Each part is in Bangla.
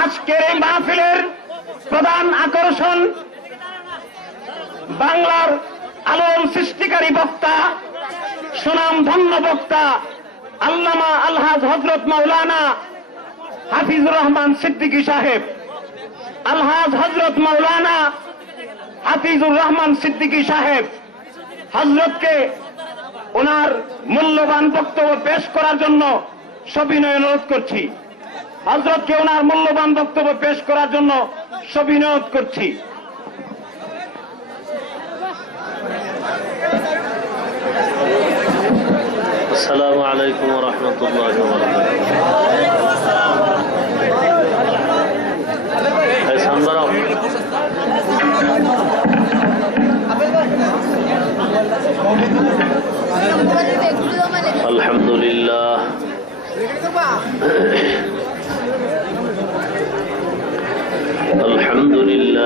আজকের এই মাহফিলের প্রধান আকর্ষণ বাংলার আলোড়ন সৃষ্টিকারী বক্তা, সুনাম ধন্য বক্তা, আল্লামা আলহাজ হজরত মাওলানা হাফিজুর রহমান সিদ্দিকী সাহেব, আলহাজ হজরত মাওলানা হাফিজুর রহমান সিদ্দিকী সাহেব, হজরতকে ওনার মূল্যবান বক্তব্য পেশ করার জন্য সবিনয় অনুরোধ করছি। হজরতকে ওনার মূল্যবান বক্তব্য পেশ করার জন্য সবিনয় অনুরোধ করছি السلام عليكم ورحمة الله وبركاته এই সান্দারাও الحمد لله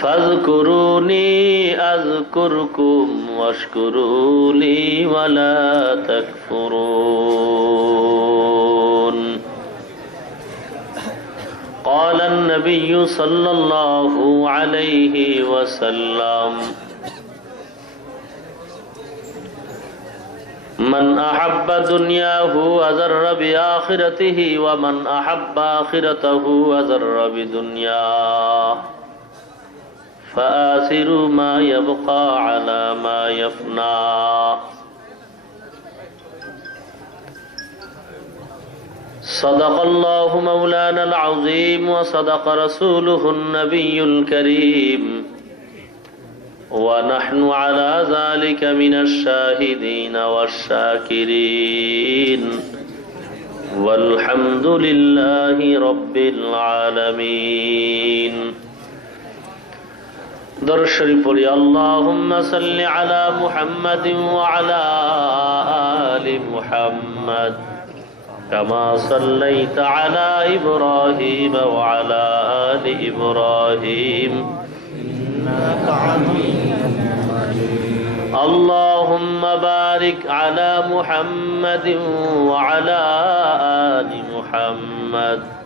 فاذكروني أذكركم واشكروا لي ولا تكفرون. قال النبي صلى الله عليه وسلم من أحب دنياه أذر بآخرته ومن أحب آخرته أذر بدنياه. فآثروا ما يبقى على ما يفنى. صدق الله مولانا العظيم وصدق رسوله النبي الكريم. ونحن على ذلك من الشاهدين والشاكرين. والحمد لله رب العالمين. در الشريف لي اللهم صل على محمد وعلى آل محمد كما صليت على إبراهيم وعلى آل إبراهيم اللهم بارك على محمد وعلى آل محمد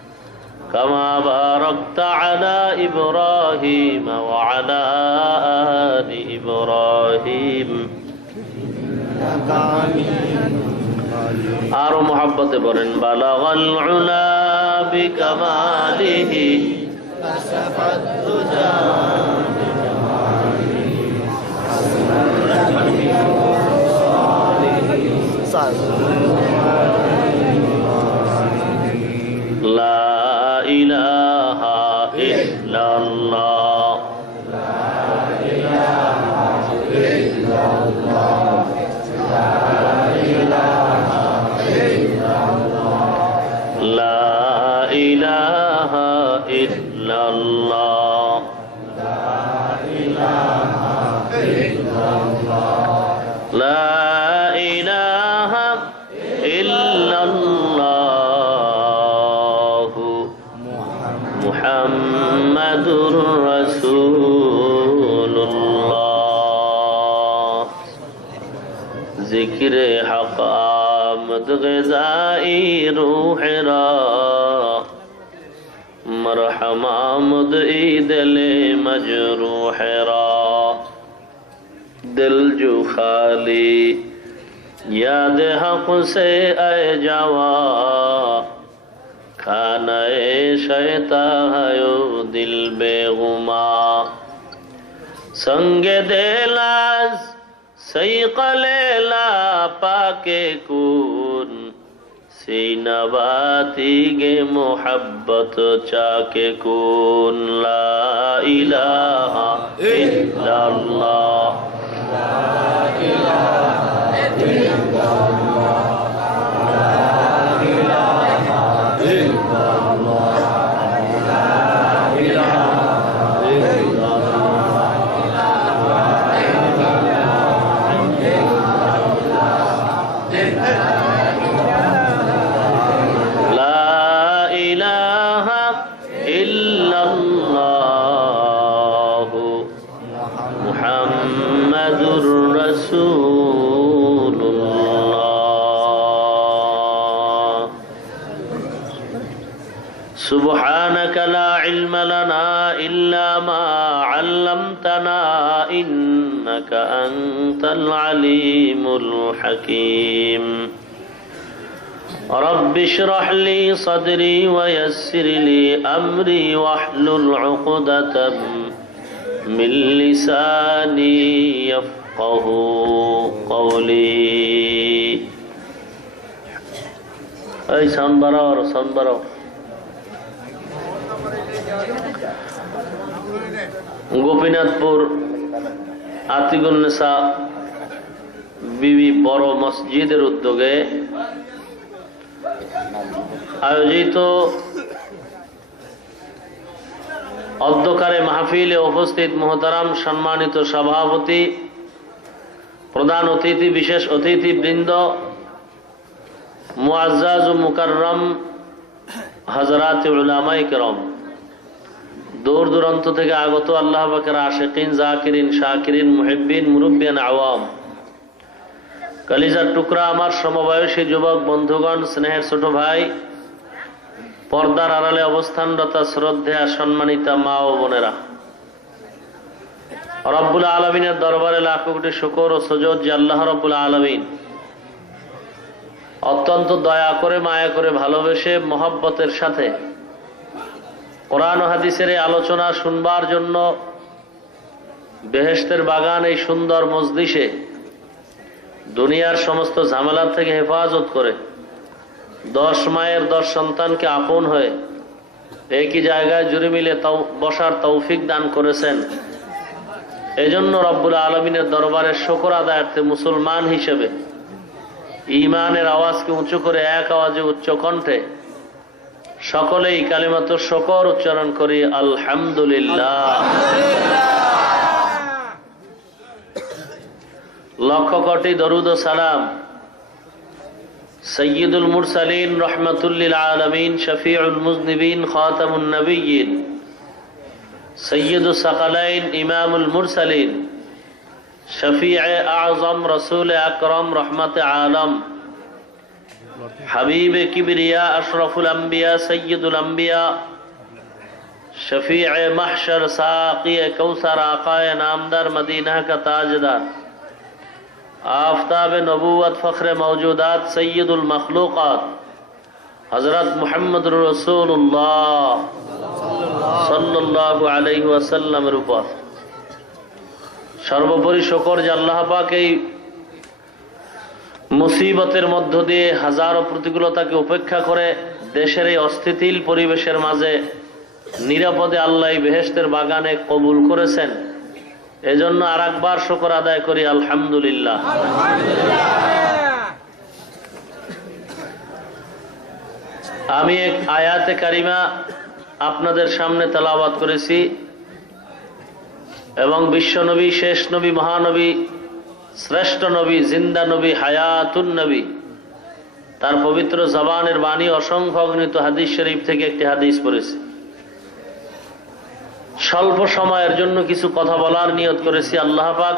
كما باركت على إبراهيم وعلى রহিম আরো মোহাব্বতে বলেন বালাগাল উলা বিকামালিহি لا فضائی روح را مرحم آمد ای دل مجروح را دل جو خالی یاد حق سے اے جوا کھانا اے شیطا ہے دل بے غما سنگ دلاز سیقل لا پاکے کون সিনাবাতি গে মোহাব্বত চাকে কুন লা ইলাহা ইল্লাল্লাহ। العليم الحكيم رب اشرح لي صدري ويسر لي أمري واحلل عقدة من لساني يفقه قولي أي سنبرا سنبرا গোপীনাথপুর আতিগুন্নেসা বিবি বড় মসজিদের উদ্যোগে আয়োজিত অধ্যকারে মাহফিলে উপস্থিত মোহতারাম সম্মানিত সভাপতি, প্রধান অতিথি, বিশেষ অতিথি বৃন্দ মুআজ্জাজ ও মুকাররম হজরাত উলামাই দূর দূরান্ত থেকে আগত আল্লাহ বাকের আশেকিন, জাকিরিন, শাকিরিন, মুহিব্বিন, মুরব্বিয়ান, আওয়াম। কালিজার টুকরা আমার সমবয়সী যুবক, বন্ধুগণ, স্নেহের ছোট ভাই, পর্দার আড়ালে অবস্থানরতা শ্রদ্ধা সম্মানিতা মা ও বোনেরা। রব্বুল আলমিনের দরবারে লাখ কোটি শুকর ও সজদ যে আল্লাহ রব্বুল আলমিন অত্যন্ত দয়া করে, মায়া করে ভালোবেসে মহব্বতের সাথে কোরআন হাদিসের এই আলোচনা শুনবার জন্য বেহেস্তের বাগান এই সুন্দর মজলিসে দুনিয়ার সমস্ত ঝামেলার থেকে হেফাজত করে দশ মায়ের দশ সন্তানকে আপন হয়ে একই জায়গায় জুড়ে মিলে বসার তৌফিক দান করেছেন। এজন্য রব্বুল আলমিনের দরবারে শকর আদায়ার্থে মুসলমান হিসেবে ইমানের আওয়াজকে উঁচু করে এক আওয়াজে উচ্চ কণ্ঠে সকলেই কালিমাত শকর উচ্চারণ করি, আলহামদুলিল্লাহ। لکھو کٹی درود و سلام سید المرسلین رحمت للعالمین شفیع المذنبین خاتم النبیین سید الثقلین امام المرسلین شفیع اعظم رسول اکرم رحمت عالم حبیب کبریا اشرف الانبیاء سید الانبیاء شفیع محشر ساقی کوسر آقا نامدر مدینہ کا تاجدار আফতাব নবুয় ফখরে মৌজুদাত সৈয়দুল মখলুকাত হজরত মোহাম্মদ رسول اللہ উপর সর্বোপরি শকর যে আল্লাহবাক এই মুসিবতের মধ্য দিয়ে হাজারো প্রতিকূলতাকে উপেক্ষা করে দেশের এই অস্থিতিল পরিবেশের মাঝে নিরাপদে আল্লাহ বেহেস্তের বাগানে কবুল করেছেন। এজন্য আর একবার শকর আদায় করি, আলহামদুলিল্লাহ। আমি এক আয়াতে কারিমা আপনাদের সামনে তেলাওয়াত করেছি এবং বিশ্বনবী শেষ নবী, মহানবী, শ্রেষ্ঠ নবী, জিন্দা নবী, হায়াতুন নবী, তার পবিত্র জবানের বাণী অসংখ্য অগণিত হাদিস শরীফ থেকে একটি হাদিস পড়েছি। স্বল্প সময়ের জন্য কিছু কথা বলার নিয়ত করেছি আল্লাহ পাক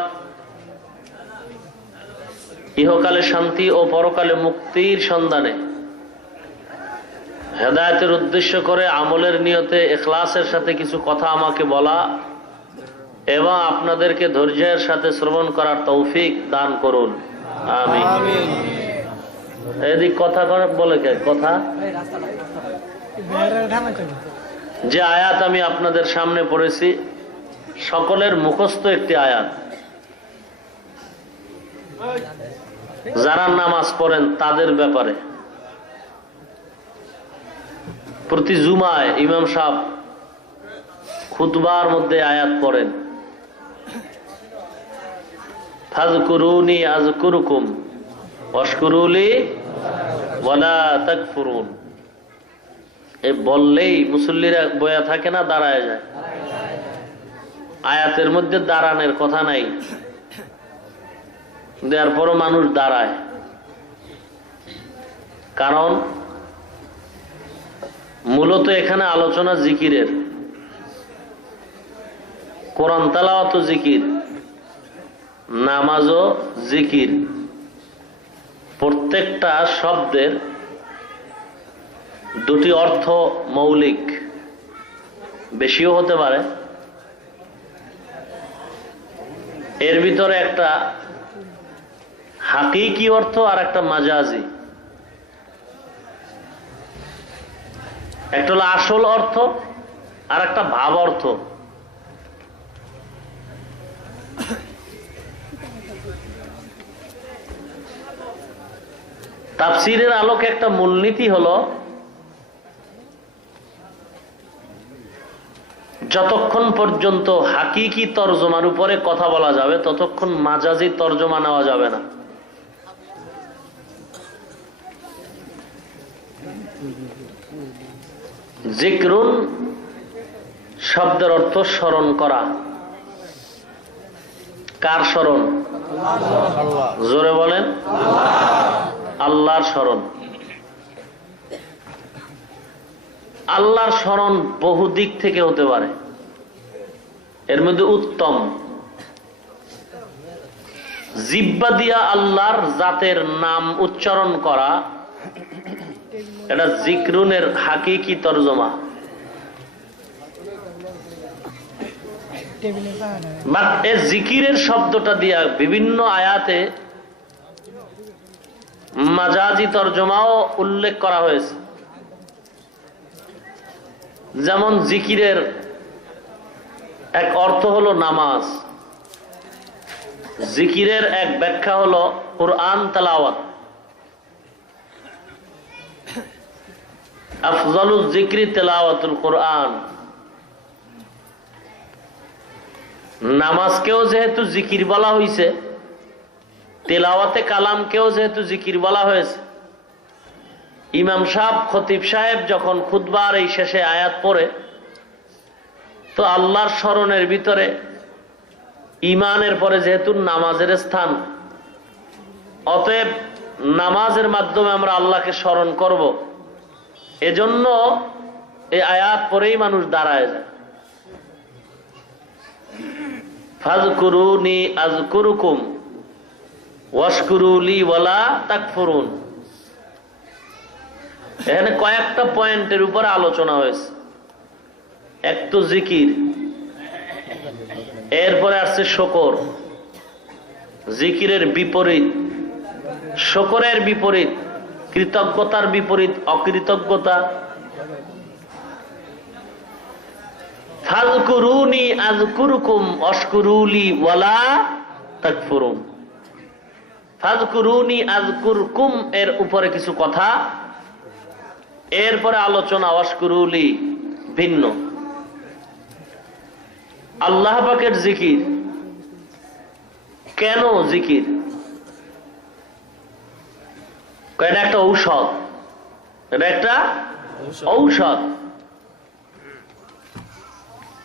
ইহকালে শান্তি ও পরকালে মুক্তির সন্ধানে হেদায়তের উদ্দেশ্য করে আমলের নিয়তে এখলাসের সাথে কিছু কথা আমাকে বলা এবং আপনাদেরকে ধৈর্যের সাথে শ্রবণ করার তৌফিক দান করুন। আমি এদিক কথা বলে কে? কথা? যে আয়াত আমি আপনাদের সামনে পড়েছি, সকলের মুখস্থ একটি আয়াত। যারা নামাজ পড়েন তাদের ব্যাপারে। প্রতি জুমায় ইমাম সাহ খুতবার মধ্যে আয়াত পড়েন। ফাজকুরুনি আজকুরুকুম অশকুরুলি ওয়ালা তাকফুরুন। এ বললেই মুসল্লিরা বয়া থাকে না, দাঁড়ায় যায়। আয়াতের মধ্যে দাঁড়ানোর কথা নাই। দেওয়ার পরও মানুষ দাঁড়ায়। কারণ মূলত এখানে আলোচনা জিকিরের। কোরআন তালাওয়াত জিকির, নামাজও জিকির। প্রত্যেকটা শব্দের দুটি অর্থ মৌলিক। বেশিও হতে পারে। এর ভিতরে একটা হাকিকি অর্থ আর একটা মাজাজি। একটা হলো আসল অর্থ আর একটা ভাব অর্থ। তাফসিরের আলোকে একটা মূলনীতি হলো যতক্ষণ পর্যন্ত হাকিকি তর্জমার উপরে কথা বলা যাবে ততক্ষণ মাজাজি তর্জমা নেওয়া যাবে না। জিক্রুন শব্দের অর্থ স্মরণ করা। কার স্মরণ? জোরে বলেন। আল্লাহর স্মরণ। আল্লাহর স্মরণ বহু দিক থেকে হতে পারে। এর মধ্যে উত্তম। জিব্বা দিয়া আল্লাহর জাতের নাম উচ্চারণ করা, এটা জিক্রুনের হাকিকি তর্জমা। জিকিরের শব্দটা দিয়া বিভিন্ন আয়াতে মাজাজি তর্জমাও উল্লেখ করা হয়েছে। যেমন জিকিরের এক অর্থ হলো নামাজ। জিকিরের এক ব্যাখ্যা হলো কোরআন তালাওয়াত। আফজালুল জিক্রি তেলাওয়াতুল কোরআন। নামাজকেও যেহেতু জিকির বলা হয়েছে তেলাওয়াতে কালামকেও যেহেতু জিকির বলা হয়েছে ইমাম সাহেব, খতিব সাহেব যখন খুদবার এই শেষে আয়াত পড়ে, তো আল্লাহর স্মরণের ভিতরে ইমানের পরে যেহেতু নামাজের স্থান, অতএব নামাজের মাধ্যমে আমরা আল্লাহকে স্মরণ করব। এজন্য এই আয়াত পরেই মানুষ দাঁড়ায় যায়। ফাজকুরুনি আজকুরুকুম, ওয়াশকুরুলি ওয়ালা তাকফুরুন। এখানে কয়েকটা পয়েন্টের উপর আলোচনা হয়েছে। এক তো জিকির, এরপরে আসছে শকর। জিকিরের বিপরীত, শকরের বিপরীত, কৃতজ্ঞতার বিপরীত, অকৃতজ্ঞতা। এর উপরে কিছু কথা এরপরে আলোচনা অশকুরুলি ভিন্ন। আল্লাহ পাকের জিকির কেন জিকির? এটা একটা ঔষধ। একটা ঔষধ।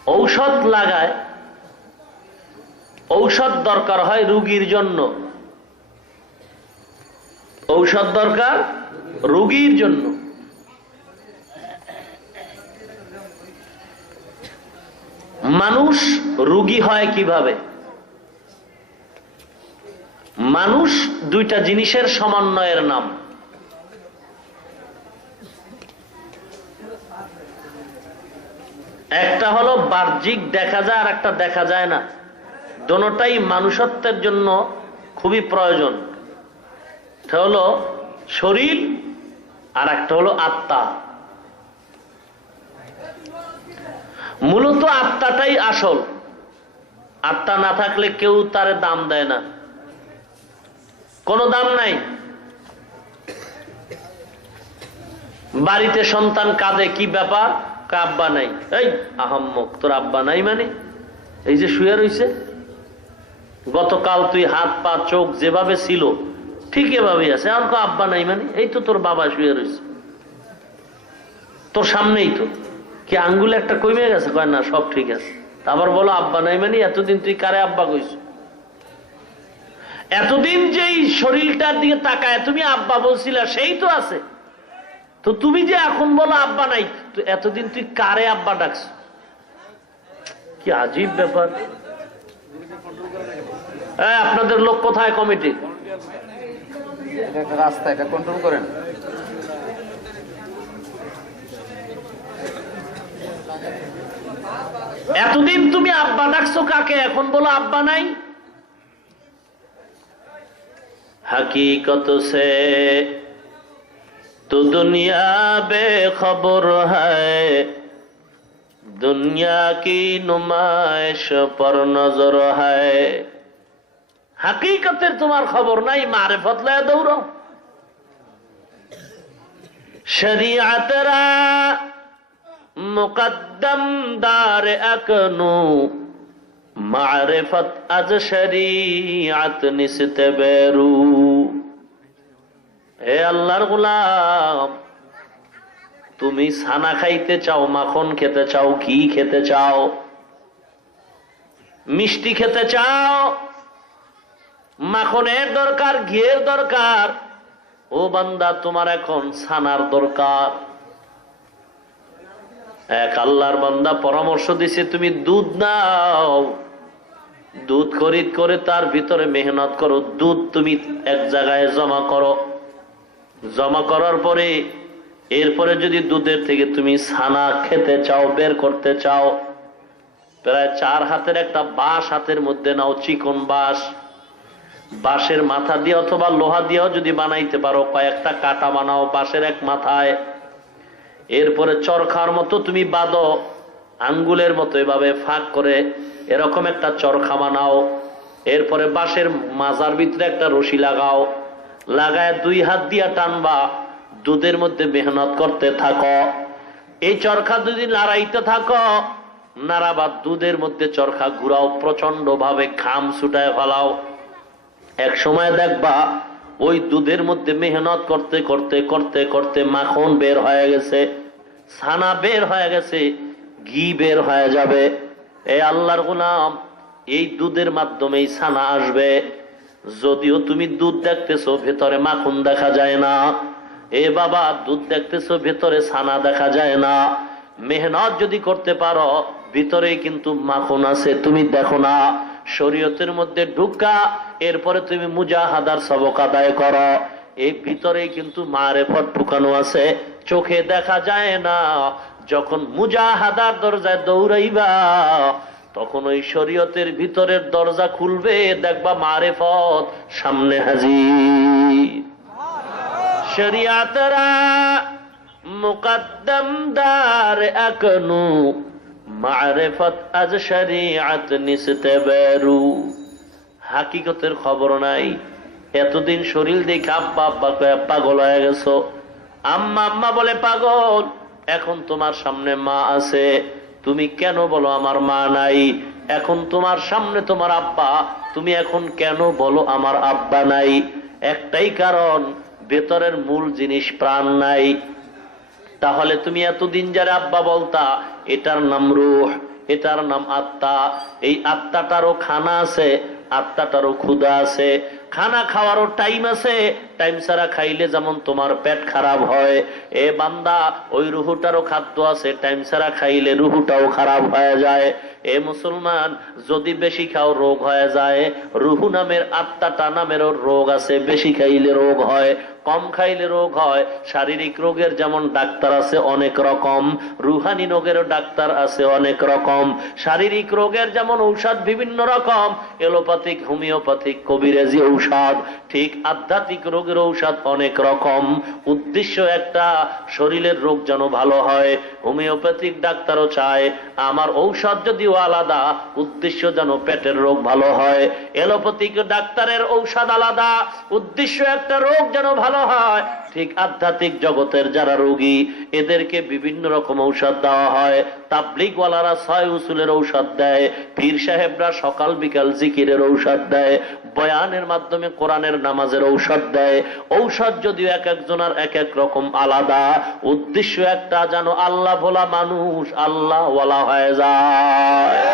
ঔষধ লাগায়, ঔষধ দরকার হয় রুগীর জন্য। ঔষধ দরকার রুগীর জন্য। মানুষ রুগী হয় কীভাবে? মানুষ দুইটা জিনিসের সমন্বয়ের নাম। একটা হলো বাহ্যিক দেখা যায়, আর একটা দেখা যায় না। দোনোটাই মানুষত্বের জন্য খুবই প্রয়োজন। হলো শরীর, আর একটা হলো আত্মা। মূলত আত্মাটাই আসল। আত্মা না থাকলে কেউ তার দাম দেয় না। কোনো দাম নাই। বাড়িতে সন্তান কাঁদে, কি ব্যাপার? আব্বা নাই। এই, আহাম্মক, তোর আব্বা নাই মানে? এই যে শুয়ে রইছে। গতকাল তুই হাত, পা, চোখ যেভাবে ছিল, ঠিক এভাবেই আছে। আর আব্বা নাই মানে? এই তো তোর বাবা শুয়ে রয়েছে তোর সামনেই তো। কি আঙ্গুলে একটা কমে গেছে? কয়, না, সব ঠিক আছে। আবার বলো, আব্বা নাই মানে এতদিন তুই কারে আব্বা কইস এতদিন যেই শরীরটার দিকে তাকায়, তুমি আব্বা বলছিলা, সেই তো আছে। তো তুমি যে এখন বলো, আব্বা নাই, তো এতদিন তুই কারে আব্বা ডাকছ? কি আজীব ব্যাপার। আপনাদের লোক কোথায় কমিটি রাস্তা এটা কন্ট্রোল করেন। এতদিন তুমি আব্বা ডাকছো কাকে? এখন বলো আব্বা নাই। হাকিকত সে তো দুনিয়া বে খবর হায়। দুনিয়া কি নুমাইশ পর নজর হায়। হাকিকতের তোমার খবর নাই, মারে ফতলায় দৌড়ো। শরিয়াতরা মুকদ্দ মুকদ্দম দার আকনু মারেফত আজ শরিয়াত নিসতে বেরু। হে আল্লাহর গোলাম, তুমি ছানা খাইতে চাও, মাখন খেতে চাও, ঘি খেতে চাও, মিষ্টি খেতে চাও, মাখনের দরকার, ঘিয়ের দরকার, ও বান্দা, তোমার এখন ছানার দরকার। এক আল্লাহর বান্দা পরামর্শ দিছে, তুমি দুধ নাও। দুধ খরিদ করে তার ভিতরে মেহনত করো। দুধ তুমি এক জায়গায় জমা করো। জমা করার পরে, এরপরে যদি দুধের থেকে তুমি ছানা খেতে চাও, বের করতে চাও, প্রায় চার হাতের একটা বাঁশ হাতের মধ্যে নাও, চিকন বাঁশ। বাঁশের মাথা দিয়ে অথবা লোহা দিয়েও যদি বানাইতে পারো, কয়েকটা কাটা বানাও, বাঁশের এক মাথায়। এরপরে চরখার মতো তুমি বাঁধো, আঙ্গুলের মতো এভাবে ফাঁক করে এরকম একটা চরখা বানাও। এরপরে বাঁশের মাজার ভিতরে একটা রশি লাগাও। লাগায় দুই হাত দিয়া টানবা, দুধের মধ্যে মেহনত করতে থাকো। এই চরখা যদি নাড়াইতে থাকো, নাড়াবা, দুধের মধ্যে চরখা ঘুরাও প্রচণ্ড ভাবে খাম ছুটায় ফেলাও। এক সময় দেখবা ওই দুধের মধ্যে মেহনত করতে করতে করতে করতে মাখন বের হয়ে গেছে, ছানা বের হয়ে গেছে, ঘি বের হয়ে যাবে। এই আল্লাহর গুলাম, এই দুধের মাধ্যমেই ছানা আসবে। যদিও তুমি দুধ দেখতেছো, ভেতরে মাখন দেখা যায় না। এ বাবা, দুধ দেখতেছো, ভেতরে ছানা দেখা যায় না। মেহনত যদি করতে পারো ভিতরে কিন্তু মাখন আছে, তুমি দেখো না। শরীয়তের মধ্যে ঢুকা, এরপরে তুমি মুজাহাদার সবক আদায় করো। এই ভিতরে কিন্তু মারে মারেফত ঢুকানো আছে। চোখে দেখা যায় না। যখন মুজাহাদার দরজায় দৌড়াইবা, তখন ওই শরীয়তের ভিতরের দরজা খুলবে, দেখবা মারেফত সামনে হাজির। শরিয়াতরা মুকদ্দম দার আকনু মারেফত আজ শরিয়াত নিসতে বেরু হাকিকতের খবর নাই। এতদিন শরীর দেখে আব্বা আব্বা পাগল হয়ে গেছো? আম্মা আম্মা বলে, পাগল। এখন তোমার সামনে মা আছে। তুমি কেন বলো আমার মা নাই? এখন তোমার সামনে তোমার আব্বা। তুমি এখন কেন বলো আমার আব্বা নাই? একটাই কারণ, ভেতরের মূল জিনিস প্রাণ নাই। তাহলে তুমি এতদিন যারা আব্বা বলতা, এটার নাম রুহ, এটার নাম আত্মা। এই আত্মাটারও খানা আছে, আত্মাটারও ক্ষুধা আছে। খানা খাওয়ারও টাইম আছে, টাইম ছাড়া খাইলে যেমন তোমার পেট খারাপ হয়। এ বান্দা, ওই রুহুটারও খাদ্য আছে, টাইম ছাড়া খাইলে রুহুটাও খারাপ হয়ে যায়। এ মুসলমান, যদি বেশি খাও রোগ হয়ে যায়। রুহু নামের আত্মাটা নামেরও রোগ আছে, বেশি খাইলে রোগ হয়। কম খাইলে রোগ হয়। শারীরিক রোগের যেমন ডাক্তার আছে, অনেক রকম। রুহানি রোগেরও ডাক্তার আছে, অনেক রকম। শারীরিক রোগের যেমন ঔষধ বিভিন্ন রকম। এলোপ্যাথিক, হোমিওপ্যাথিক, কবিরাজি ঔষধ, ঠিক আধ্যাত্মিক রোগের ঔষধ অনেক রকম। উদ্দেশ্য একটা, শরীরের রোগ যেন ভালো হয়। হোমিওপ্যাথিক ডাক্তারও চায়, আমার ঔষধ যদিও আলাদা, উদ্দেশ্য যেন পেটের রোগ ভালো হয়। এলোপ্যাথিক ডাক্তারের ঔষধ আলাদা, উদ্দেশ্য একটা রোগ যেন ভালো হয়। ঠিক আধ্যাত্মিক জগতের যারা রোগী, এদেরকে বিভিন্ন রকম ঔষধ দেওয়া হয়। তাবলিগওয়ালারা ছয় উসুলের ঔষধ দেয়। পীর সাহেবরা সকাল বিকাল জিকিরের ঔষধ দেয়। বয়ানের মাধ্যমে কোরআনের নামাজের ঔষধ দেয়। ঔষধ যদিও এক একজনের এক এক রকম আলাদা, উদ্দেশ্য একটা যেন আল্লাহ ভোলা মানুষ আল্লাহ ওয়ালা হয়ে যায়।